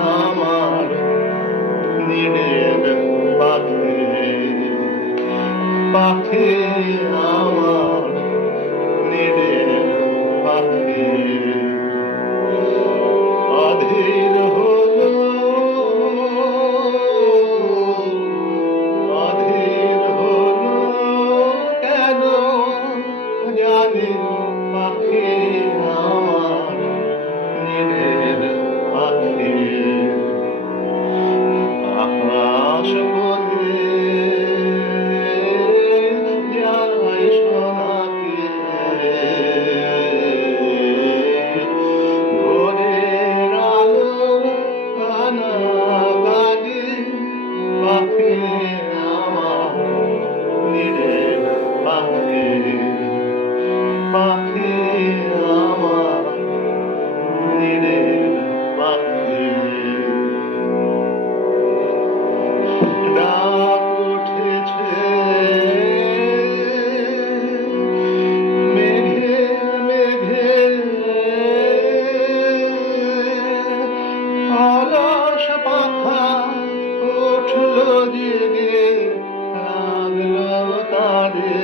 আমার নিড়ের পাখে? পাখে আমার নিড়ের পাখে। আধে Hare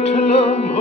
To autumn